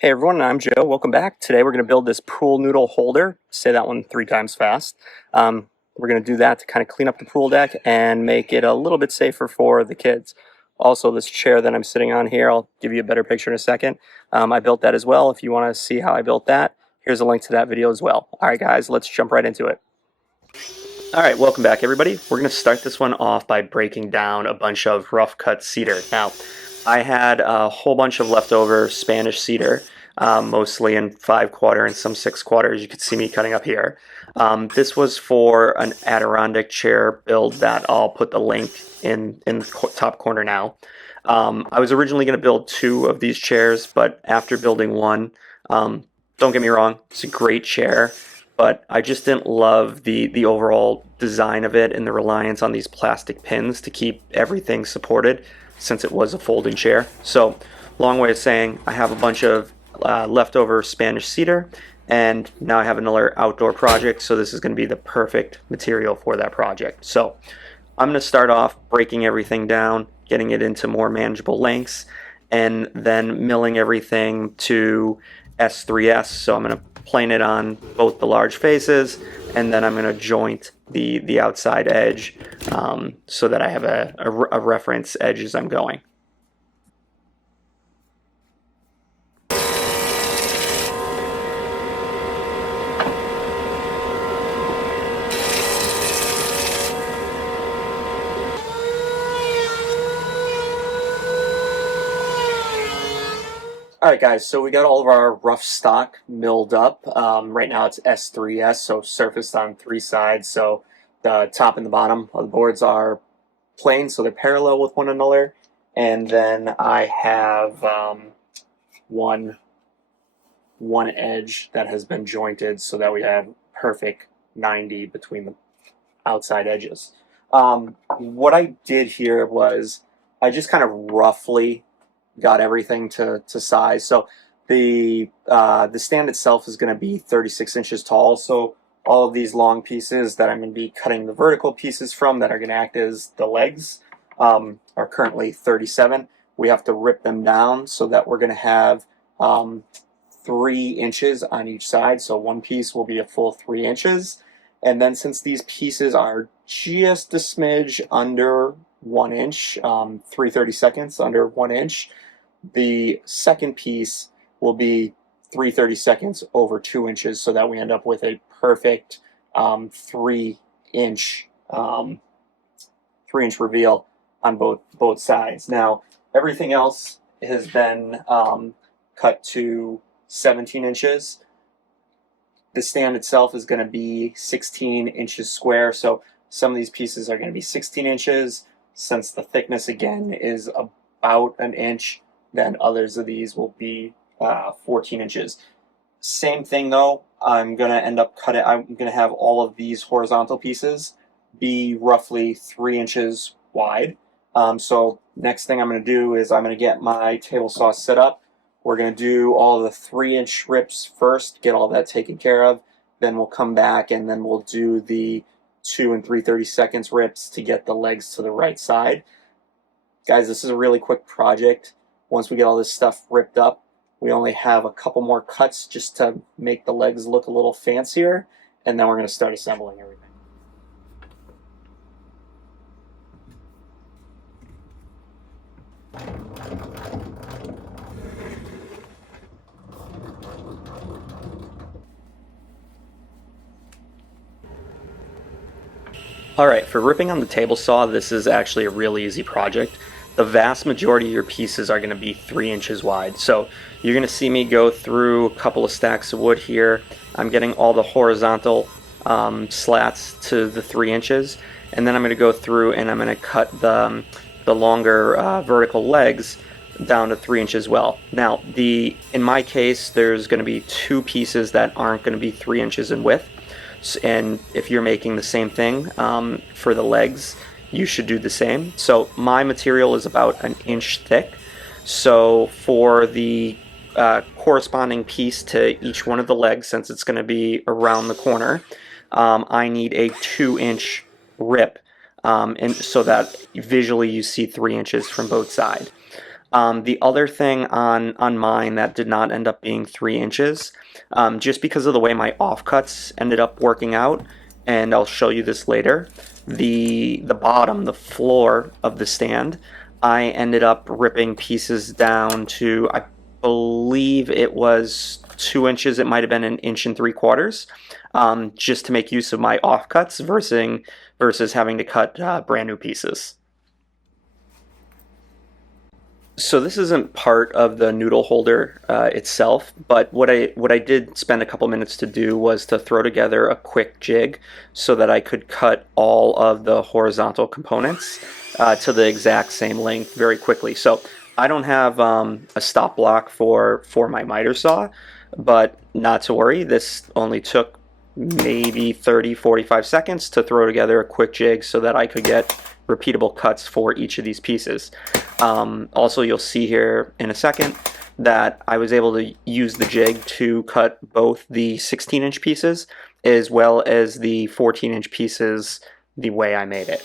Hey everyone, I'm Joe. Welcome back. Today we're going to build this pool noodle holder. Say that one 3 times fast. We're going to do that to kind of clean up the pool deck and make it a little bit safer for the kids. Also, this chair that I'm sitting on here, I'll give you a better picture in a second. I built that as well. If you want to see how I built that, here's a link to that video as well. All right, guys, let's jump right into it. All right, welcome back, everybody. We're going to start this one off by breaking down a bunch of rough cut cedar. Now, I had a whole bunch of leftover Spanish cedar, mostly in 5/4 and some 6/4. You can see me cutting up here. This was for an Adirondack chair build that I'll put the link in the top corner now. I was originally going to build 2 of these chairs, but after building one, don't get me wrong, it's a great chair, but I just didn't love the overall design of it and the reliance on these plastic pins to keep everything supported, since it was a folding chair. So, long way of saying, I have a bunch of leftover Spanish cedar, and now I have another outdoor project, so this is going to be the perfect material for that project. So, I'm going to start off breaking everything down, getting it into more manageable lengths, and then milling everything to S3S. So I'm going to plane it on both the large faces, and then I'm going to joint the outside edge so that I have a reference edge as I'm going. All right, guys, so we got all of our rough stock milled up. Right now it's S3S, so surfaced on 3 sides. So the top and the bottom of the boards are plain, so they're parallel with one another. And then I have one edge that has been jointed so that we have perfect 90 between the outside edges. What I did here was I just kind of roughly got everything to size. So the stand itself is going to be 36 inches tall. So all of these long pieces that I'm going to be cutting the vertical pieces from that are going to act as the legs are currently 37. We have to rip them down so that we're going to have 3 inches on each side. So one piece will be a full 3 inches. And then since these pieces are just a smidge under 1 inch, 3/32 under 1 inch, the second piece will be 3/32 over 2 inches, so that we end up with a perfect 3 inch 3 inch reveal on both sides. Now everything else has been cut to 17 inches. The stand itself is going to be 16 inches square, so some of these pieces are going to be 16 inches. Since the thickness again is about an inch, then others of these will be 14 inches. Same thing though, I'm going to end up I'm going to have all of these horizontal pieces be roughly 3 inches wide. So next thing I'm going to do is I'm going to get my table saw set up. We're going to do all the 3-inch rips first, get all that taken care of. Then we'll come back and then we'll do the 2 3/32 rips to get the legs to the right side. Guys, this is a really quick project. Once we get all this stuff ripped up, we only have a couple more cuts just to make the legs look a little fancier, and then we're going to start assembling everything. Alright, for ripping on the table saw, this is actually a really easy project. The vast majority of your pieces are going to be 3 inches wide. So you're going to see me go through a couple of stacks of wood here. I'm getting all the horizontal slats to the 3 inches. And then I'm going to go through and I'm going to cut the longer vertical legs down to 3 inches as well. Now, in my case, there's going to be 2 pieces that aren't going to be 3 inches in width. And if you're making the same thing for the legs, you should do the same. So my material is about an inch thick. So for the corresponding piece to each one of the legs, since it's going to be around the corner, I need a 2-inch rip, and so that visually you see 3 inches from both sides. The other thing on mine that did not end up being 3 inches, just because of the way my offcuts ended up working out, and I'll show you this later. The bottom, the floor of the stand, I ended up ripping pieces down to, I believe it was 2 inches. It might have been 1 3/4 inches, just to make use of my offcuts versus having to cut brand new pieces. So this isn't part of the noodle holder itself, but what I did spend a couple minutes to do was to throw together a quick jig so that I could cut all of the horizontal components to the exact same length very quickly. So I don't have a stop block for my miter saw, but not to worry. This only took maybe 30 to 45 seconds to throw together a quick jig so that I could get repeatable cuts for each of these pieces. Also, you'll see here in a second that I was able to use the jig to cut both the 16-inch pieces as well as the 14-inch pieces the way I made it.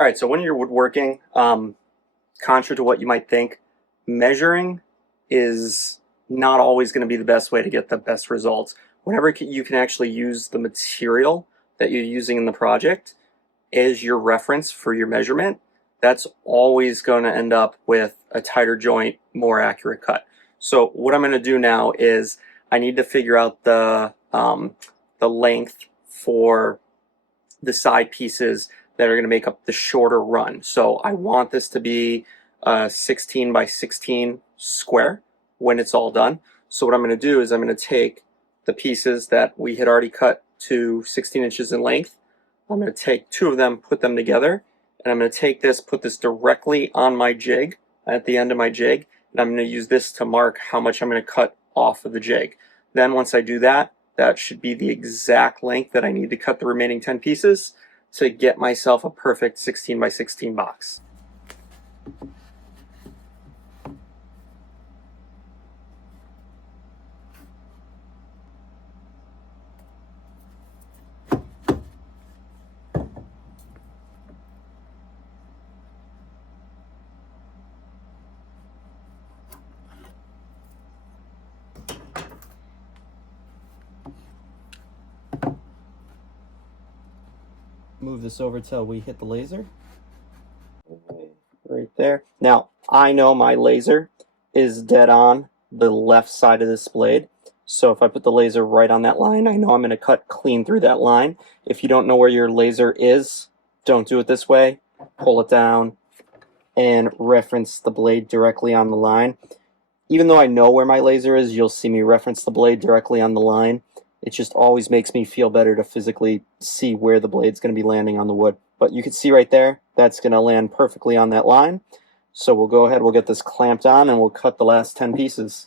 All right, so when you're woodworking, contrary to what you might think, measuring is not always going to be the best way to get the best results. Whenever you can actually use the material that you're using in the project as your reference for your measurement, that's always going to end up with a tighter joint, more accurate cut. So what I'm going to do now is I need to figure out the length for the side pieces that are going to make up the shorter run. So I want this to be a 16 by 16 square when it's all done. So what I'm going to do is I'm going to take the pieces that we had already cut to 16 inches in length. I'm going to take two of them, put them together, and I'm going to take this, put this directly on my jig, at the end of my jig, and I'm going to use this to mark how much I'm going to cut off of the jig. Then once I do that, that should be the exact length that I need to cut the remaining 10 pieces to get myself a perfect 16 by 16 box. Move this over till we hit the laser. Right there. Now, I know my laser is dead on the left side of this blade. So if I put the laser right on that line, I know I'm going to cut clean through that line. If you don't know where your laser is, don't do it this way. Pull it down and reference the blade directly on the line. Even though I know where my laser is, you'll see me reference the blade directly on the line. It just always makes me feel better to physically see where the blade's going to be landing on the wood. But you can see right there, that's going to land perfectly on that line. So we'll go ahead, we'll get this clamped on, and we'll cut the last 10 pieces.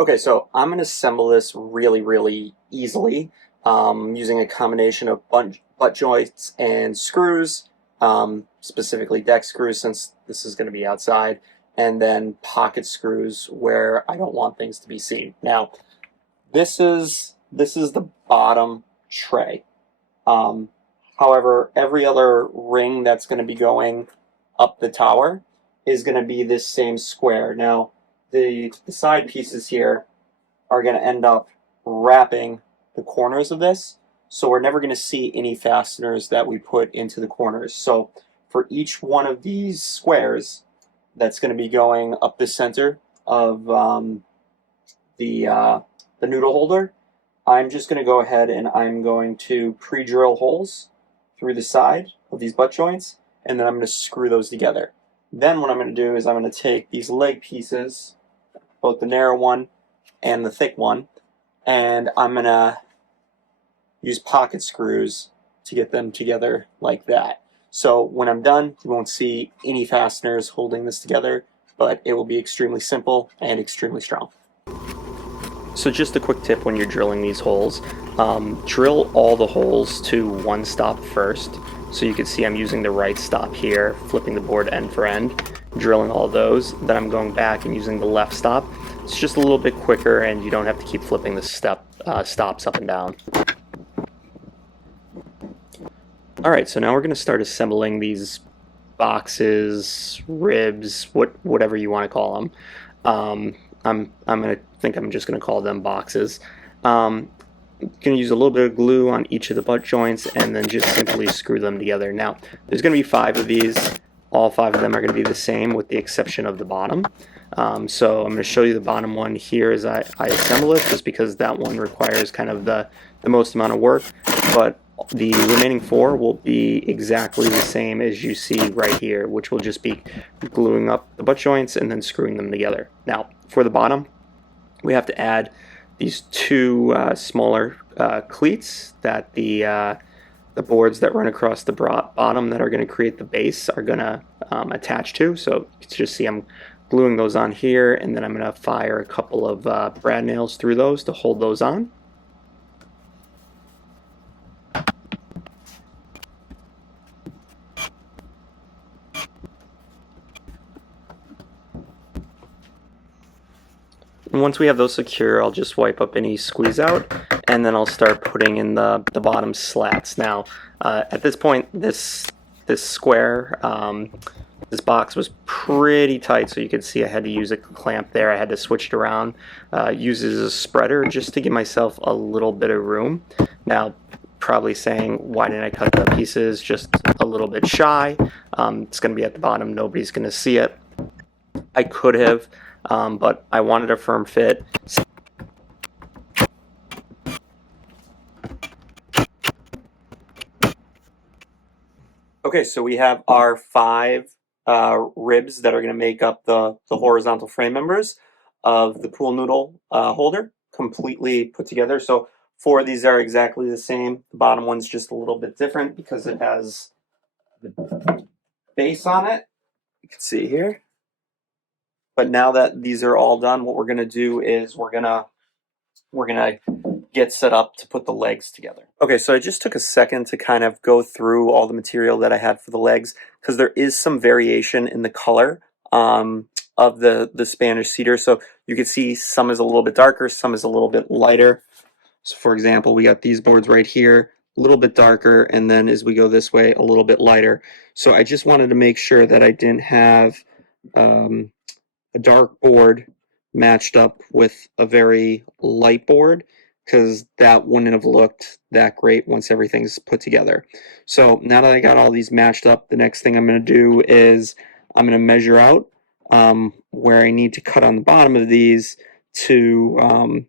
Okay, so I'm going to assemble this really easily using a combination of butt joints and screws, specifically deck screws since this is going to be outside, and then pocket screws where I don't want things to be seen. Now, this is the bottom tray. However, every other ring that's going to be going up the tower is going to be this same square. Now, the side pieces here are going to end up wrapping the corners of this. so we're never going to see any fasteners that we put into the corners. So for each one of these squares that's going to be going up the center of the noodle holder, I'm just going to go ahead and I'm going to pre-drill holes through the side of these butt joints, and then I'm going to screw those together. Then what I'm going to do is I'm going to take these leg pieces, both the narrow one and the thick one, and I'm going to use pocket screws to get them together like that. So when I'm done, you won't see any fasteners holding this together, but it will be extremely simple and extremely strong. So just a quick tip when you're drilling these holes, drill all the holes to one stop first. So you can see I'm using the right stop here, flipping the board end for end, drilling all those. Then I'm going back and using the left stop. It's just a little bit quicker and you don't have to keep flipping the stops up and down. Alright, so now we're going to start assembling these boxes, ribs, whatever you want to call them. I'm just going to call them boxes. Going to use a little bit of glue on each of the butt joints and then just simply screw them together. Now, there's going to be 5 of these. All 5 of them are going to be the same with the exception of the bottom. So I'm going to show you the bottom one here as I assemble it, just because that one requires kind of the most amount of work. But the remaining 4 will be exactly the same as you see right here, which will just be gluing up the butt joints and then screwing them together. Now, for the bottom, we have to add these 2 smaller cleats that the boards that run across the bottom that are going to create the base are going to attach to. So you can just see I'm gluing those on here, and then I'm going to fire a couple of brad nails through those to hold those on. And once we have those secure, I'll just wipe up any squeeze out, and then I'll start putting in the bottom slats. Now, at this point, this square, this box was pretty tight, so you could see I had to use a clamp there. I had to switch it around, use it as a spreader just to give myself a little bit of room. Now, probably saying, why didn't I cut the pieces just a little bit shy? It's going to be at the bottom. Nobody's going to see it. I could have, but I wanted a firm fit. Okay, so we have our 5 ribs that are going to make up the horizontal frame members of the pool noodle holder, completely put together. So 4 of these are exactly the same. The bottom one's just a little bit different because it has the base on it. You can see here. But now that these are all done, what we're going to do is we're gonna get set up to put the legs together. Okay, so I just took a second to kind of go through all the material that I had for the legs, because there is some variation in the color of the Spanish cedar. So you can see some is a little bit darker, some is a little bit lighter. So for example, we got these boards right here, a little bit darker, and then as we go this way, a little bit lighter. So I just wanted to make sure that I didn't have a dark board matched up with a very light board, because that wouldn't have looked that great once everything's put together. So now that I got all these matched up, the next thing I'm going to do is I'm going to measure out where I need to cut on the bottom of these to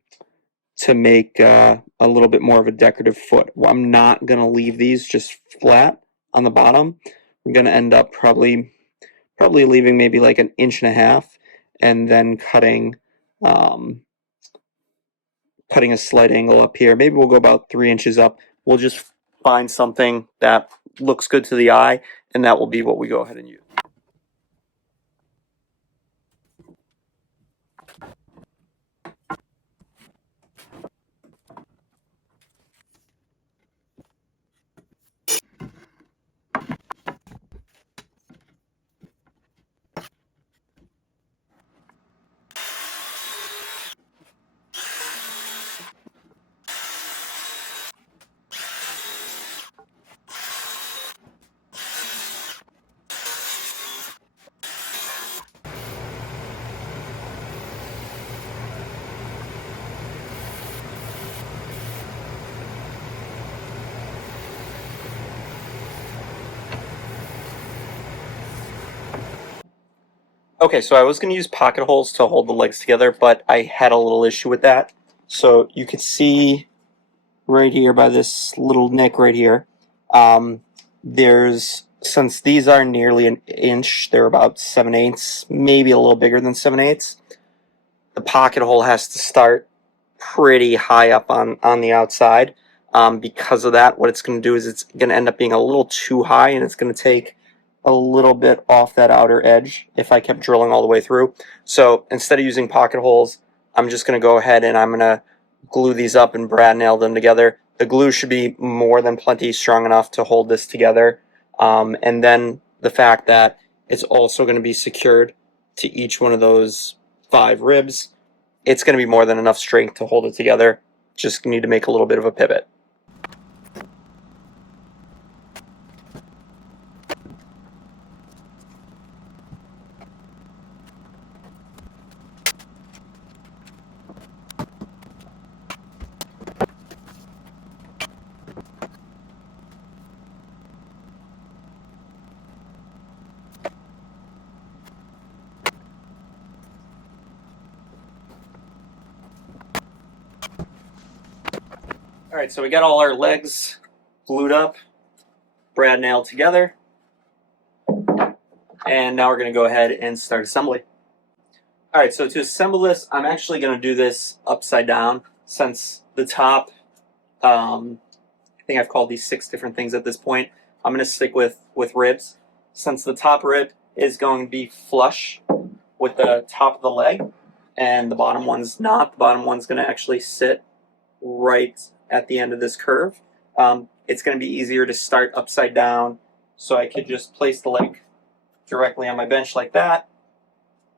make a little bit more of a decorative foot. Well, I'm not going to leave these just flat on the bottom. I'm going to end up probably leaving maybe like 1.5 inches, and then cutting a slight angle up here. Maybe we'll go about 3 inches up. We'll just find something that looks good to the eye, and that will be what we go ahead and use. Okay, so I was going to use pocket holes to hold the legs together, but I had a little issue with that. So you can see right here by this little nick right here, since these are nearly an inch, they're about 7/8, maybe a little bigger than 7/8. The pocket hole has to start pretty high up on the outside. Because of that, what it's going to do is it's going to end up being a little too high, and it's going to take a little bit off that outer edge if I kept drilling all the way through. So instead of using pocket holes, I'm just going to go ahead and I'm going to glue these up and brad nail them together. The glue should be more than plenty strong enough to hold this together. And then the fact that it's also going to be secured to each one of those 5 ribs, it's going to be more than enough strength to hold it together. Just need to make a little bit of a pivot. Alright, so we got all our legs glued up, brad nailed together, and now we're going to go ahead and start assembly. Alright, so to assemble this, I'm actually going to do this upside down, since the top, I think I've called these 6 different things at this point. I'm going to stick with ribs, since the top rib is going to be flush with the top of the leg, and the bottom one's not. The bottom one's going to actually sit right at the end of this curve. It's going to be easier to start upside down, so I could just place the leg directly on my bench like that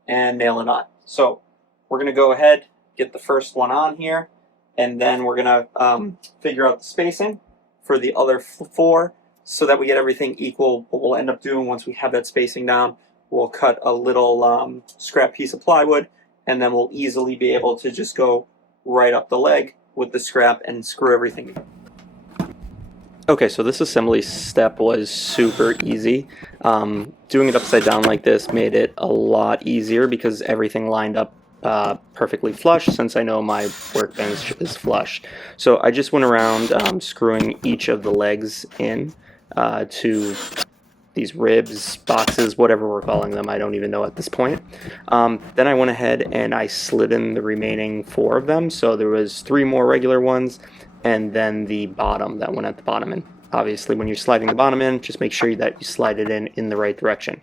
and nail it on. So we're going to go ahead, get the first one on here, and then we're going to figure out the spacing for the other 4 so that we get everything equal. What we'll end up doing once we have that spacing down, we'll cut a little scrap piece of plywood, and then we'll easily be able to just go right up the leg with the scrap and screw everything in. Okay, so this assembly step was super easy. Doing it upside down like this made it a lot easier because everything lined up perfectly flush, since I know my workbench is flush. So I just went around screwing each of the legs in to these ribs, boxes, whatever we're calling them, I don't even know at this point. Then I went ahead and I slid in the remaining 4 of them, so there was 3 more regular ones, and then the bottom that went at the bottom. And obviously when you're sliding the bottom in, just make sure that you slide it in the right direction.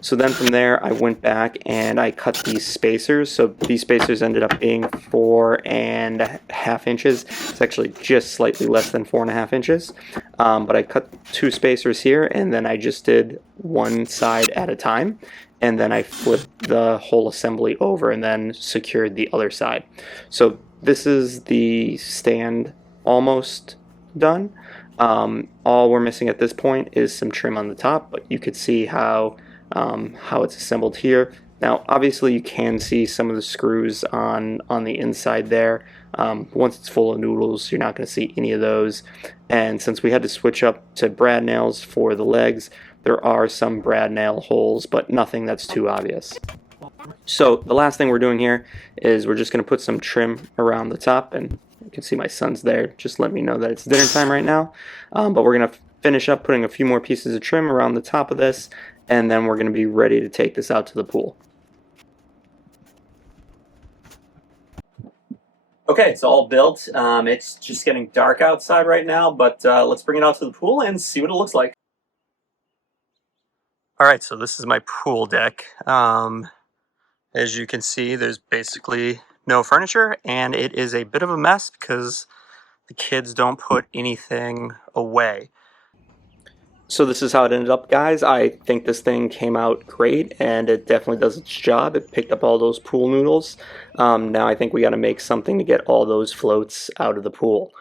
So then from there I went back and I cut these spacers. So these spacers ended up being 4.5 inches. It's actually just slightly less than 4.5 inches. But I cut 2 spacers here, and then I just did one side at a time, and then I flipped the whole assembly over and then secured the other side. So this is the stand almost done. All we're missing at this point is some trim on the top, but you could see how it's assembled here. Now obviously you can see some of the screws on the inside there. Once it's full of noodles, you're not going to see any of those. And since we had to switch up to brad nails for the legs, there are some brad nail holes, but nothing that's too obvious. So the last thing we're doing here is we're just going to put some trim around the top, and you can see my son's there just let me know that it's dinner time right now. But we're going to finish up putting a few more pieces of trim around the top of this, and then we're going to be ready to take this out to the pool. Okay, it's all built. It's just getting dark outside right now, but let's bring it out to the pool and see what it looks like. Alright, so this is my pool deck. As you can see, there's basically no furniture, and it is a bit of a mess because the kids don't put anything away. So this is how it ended up, guys. I think this thing came out great, and it definitely does its job. It picked up all those pool noodles. Now I think we got to make something to get all those floats out of the pool.